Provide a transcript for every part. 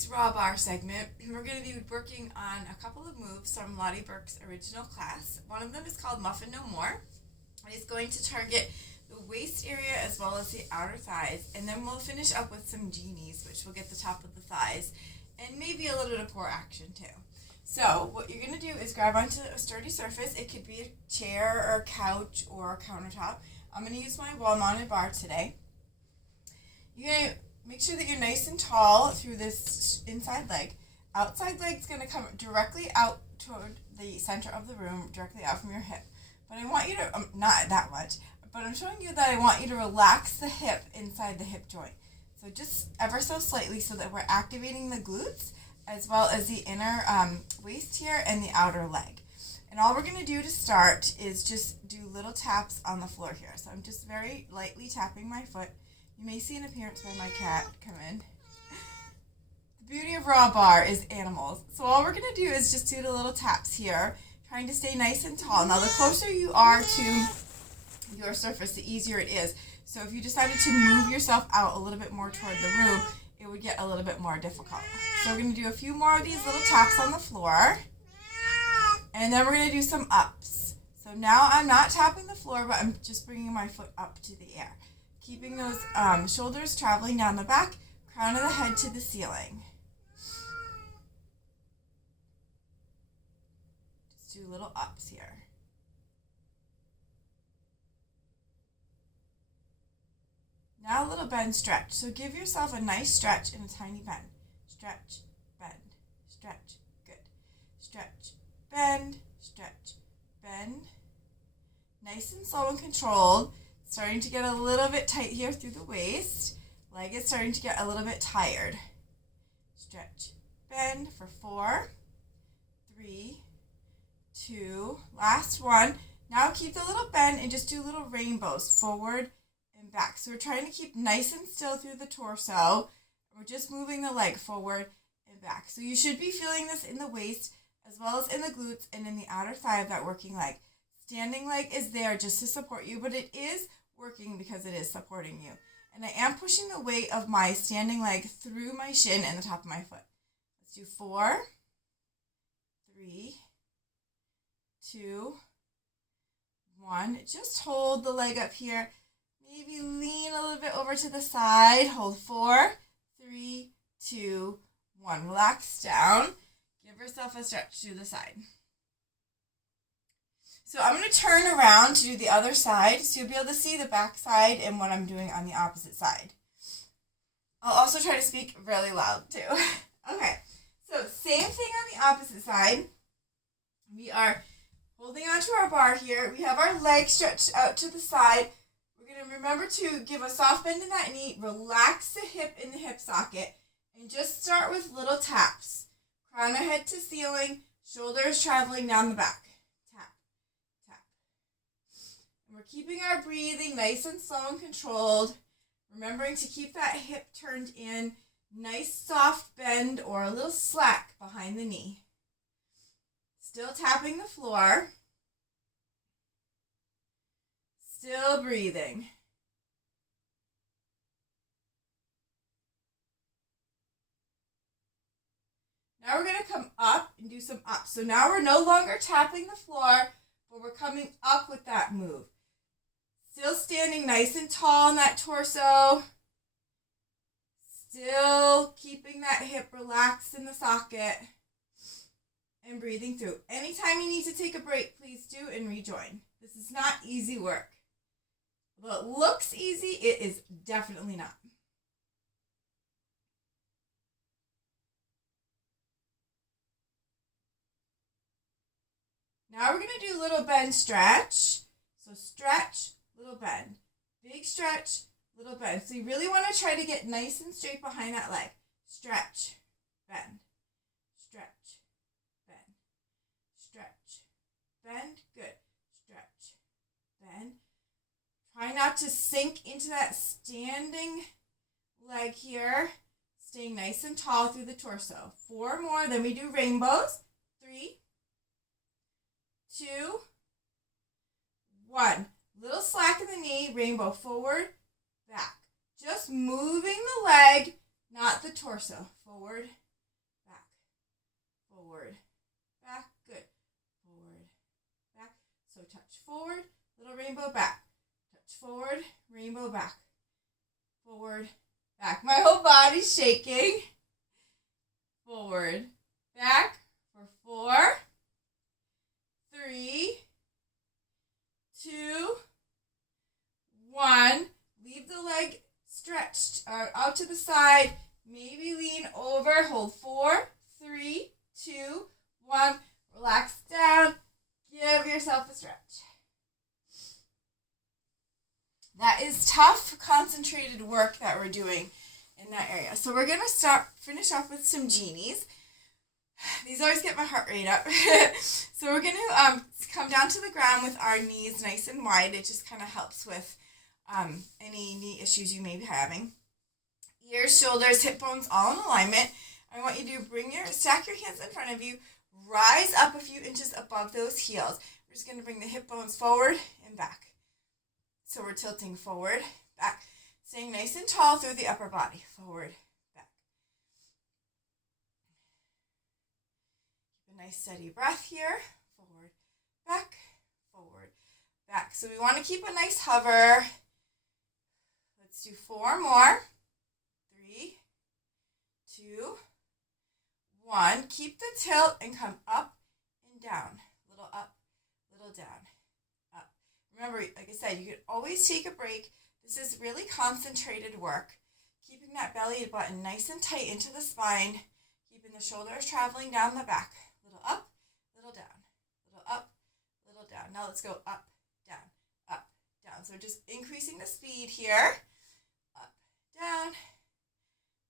week's raw bar segment, we're going to be working on a couple of moves from Lotte Berk's original class. One of them is called Muffin No More. It's going to target the waist area as well as the outer thighs, and then we'll finish up with some Genies, which will get the top of the thighs, and maybe a little bit of core action too. So what you're going to do is grab onto a sturdy surface. It could be a chair or a couch or a countertop. I'm going to use my wall-mounted bar today. You're going to make sure that you're nice and tall through this inside leg. Outside leg's going to come directly out toward the center of the room, directly out from your hip. But I want you to, not that much, but I'm showing you that I want you to relax the hip inside the hip joint. So just ever so slightly so that we're activating the glutes as well as the inner waist here and the outer leg. And all we're going to do to start is just do little taps on the floor here. So I'm just very lightly tapping my foot. You may see an appearance by my cat come in. The beauty of raw bar is animals. So all we're going to do is just do the little taps here, trying to stay nice and tall. Now the closer you are to your surface, the easier it is. So if you decided to move yourself out a little bit more toward the room, it would get a little bit more difficult. So we're going to do a few more of these little taps on the floor. And then we're going to do some ups. So now I'm not tapping the floor, but I'm just bringing my foot up to the air. Keeping those shoulders traveling down the back, crown of the head to the ceiling. Just do little ups here. Now a little bend stretch. So give yourself a nice stretch and a tiny bend. Stretch, bend, stretch. Good. Stretch, bend, stretch, bend. Nice and slow and controlled. Starting to get a little bit tight here through the waist. Leg is starting to get a little bit tired. Stretch, bend for 4, 3, 2, last one. Now keep the little bend and just do little rainbows forward and back. So we're trying to keep nice and still through the torso. We're just moving the leg forward and back. So you should be feeling this in the waist as well as in the glutes and in the outer thigh of that working leg. Standing leg is there just to support you, but it is working because it is supporting you. And I am pushing the weight of my standing leg through my shin and the top of my foot. Let's do 4, 3, 2, 1. Just hold the leg up here. Maybe lean a little bit over to the side. Hold 4, 3, 2, 1. Relax down. Give yourself a stretch to the side. So I'm going to turn around to do the other side, so you'll be able to see the back side and what I'm doing on the opposite side. I'll also try to speak really loud too. Okay, so same thing on the opposite side. We are holding onto our bar here. We have our legs stretched out to the side. We're going to remember to give a soft bend in that knee, relax the hip in the hip socket, and just start with little taps. Crown of head to ceiling, shoulders traveling down the back. We're keeping our breathing nice and slow and controlled, remembering to keep that hip turned in, nice soft bend or a little slack behind the knee. Still tapping the floor, still breathing. Now we're going to come up and do some ups. So now we're no longer tapping the floor, but we're coming up with that move. Still standing nice and tall in that torso. Still keeping that hip relaxed in the socket. And breathing through. Anytime you need to take a break, please do and rejoin. This is not easy work. Although it looks easy, it is definitely not. Now we're going to do a little bend stretch. So stretch, little bend. Big stretch, little bend. So you really want to try to get nice and straight behind that leg. Stretch, bend, stretch, bend, stretch, bend. Good. Stretch, bend. Try not to sink into that standing leg here. Staying nice and tall through the torso. 4 more, then we do rainbows. 3, 2, 1. Little slack in the knee, rainbow forward, back. Just moving the leg, not the torso. Forward, forward, back, good, forward, back. So touch forward, little rainbow back, touch forward, rainbow back, forward, back. My whole body's shaking. Forward, back for 4, 3, 2, 1. Leave the leg stretched out to the side. Maybe lean over. Hold 4, 3, 2, 1. Relax down. Give yourself a stretch. That is tough, concentrated work that we're doing in that area. So we're going to finish off with some Genies. These always get my heart rate up. So we're going to come down to the ground with our knees nice and wide. It just kind of helps with any knee issues you may be having. Ears, shoulders, hip bones all in alignment. I want you to stack your hands in front of you. Rise up a few inches above those heels. We're just going to bring the hip bones forward and back. So we're tilting forward, back, staying nice and tall through the upper body. Forward, back. Keep a nice steady breath here. Forward, back, forward, back. So we want to keep a nice hover. Let's do 4 more. 3, 2, 1. Keep the tilt and come up and down. Little up, little down. Remember, like I said, you can always take a break. This is really concentrated work. Keeping that belly button nice and tight into the spine. Keeping the shoulders traveling down the back. Little up, little down. Little up, little down. Now let's go up, down, up, down. So just increasing the speed here. Up, down,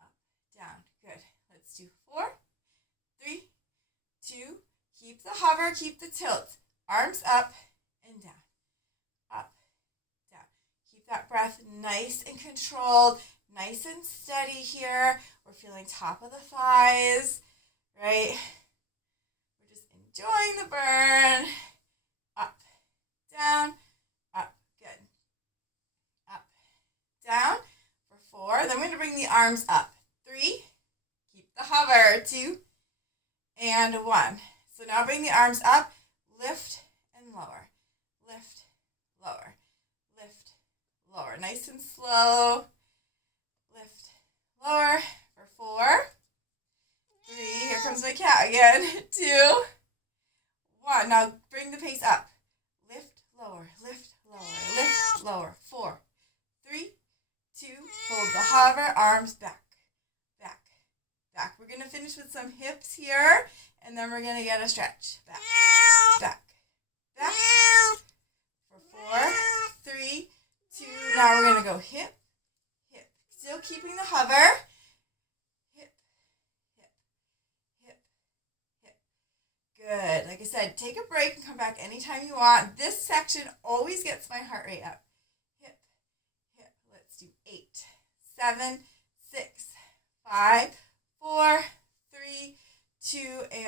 up, down. Good. Let's do 4, 3, 2. Keep the hover, keep the tilt. Arms up and down. That breath nice and controlled, nice and steady here. We're feeling top of the thighs, right? We're just enjoying the burn. Up, down, up, good. Up, down for 4. Then we're going to bring the arms up. 3, keep the hover. 2, and 1. So now bring the arms up, lift and lower, lift, lower. Lower, nice and slow. Lift, lower for 4, 3. Here comes my cat again. 2, 1. Now bring the pace up. Lift, lower, lift, lower, lift, lower. 4, 3, 2. Hold the hover. Arms back, back, back. We're going to finish with some hips here, and then we're going to get a stretch. Back, back, back. For 4, 3, 2. Now we're going to go hip, hip. Still keeping the hover. Hip, hip, hip, hip. Good. Like I said, take a break and come back anytime you want. This section always gets my heart rate up. Hip, hip. Let's do 8, 7, 6, 5, 4, 3, 2,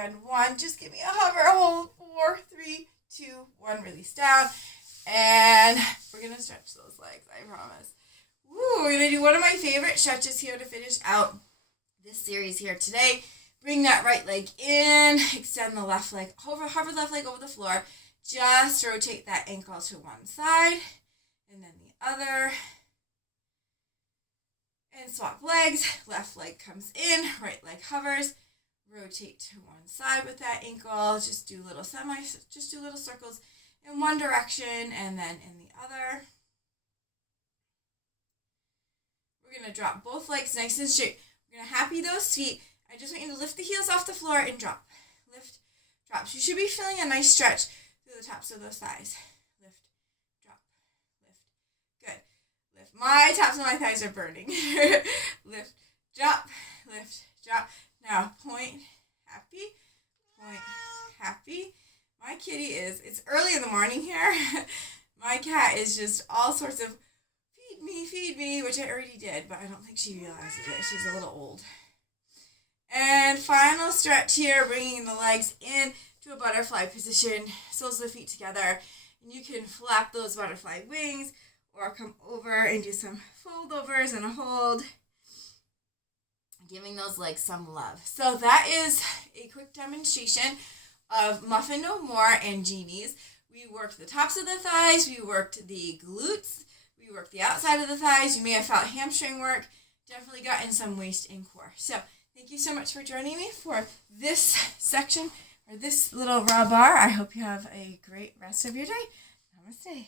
and 1. Just give me a hover. Hold 4, 3, 2, 1. Release down. And we're going to stretch those legs, I promise. Woo, we're going to do one of my favorite stretches here to finish out this series here today. Bring that right leg in, extend the left leg over, hover left leg over the floor. Just rotate that ankle to one side and then the other. And swap legs. Left leg comes in, right leg hovers. Rotate to one side with that ankle. Just do little circles in one direction and then in the other. We're going to drop both legs nice and straight. We're going to happy those feet. I just want you to lift the heels off the floor and drop. Lift, drop. So you should be feeling a nice stretch through the tops of those thighs. Lift, drop, lift. Good. Lift. My tops of my thighs are burning. Lift, drop, lift, drop. Now point, happy, point, happy. My kitty it's early in the morning here. My cat is just all sorts of feed me, which I already did, but I don't think she realizes it. She's a little old. And final stretch here, bringing the legs in to a butterfly position, soles of the feet together. And you can flap those butterfly wings or come over and do some fold overs and a hold. giving those legs some love. So that is a quick demonstration of Muffin No More and Genies. We worked the tops of the thighs, we worked the glutes, we worked the outside of the thighs. You may have felt hamstring work. Definitely got in some waist and core. So thank you so much for joining me for this section or this little raw bar. I hope you have a great rest of your day. Namaste.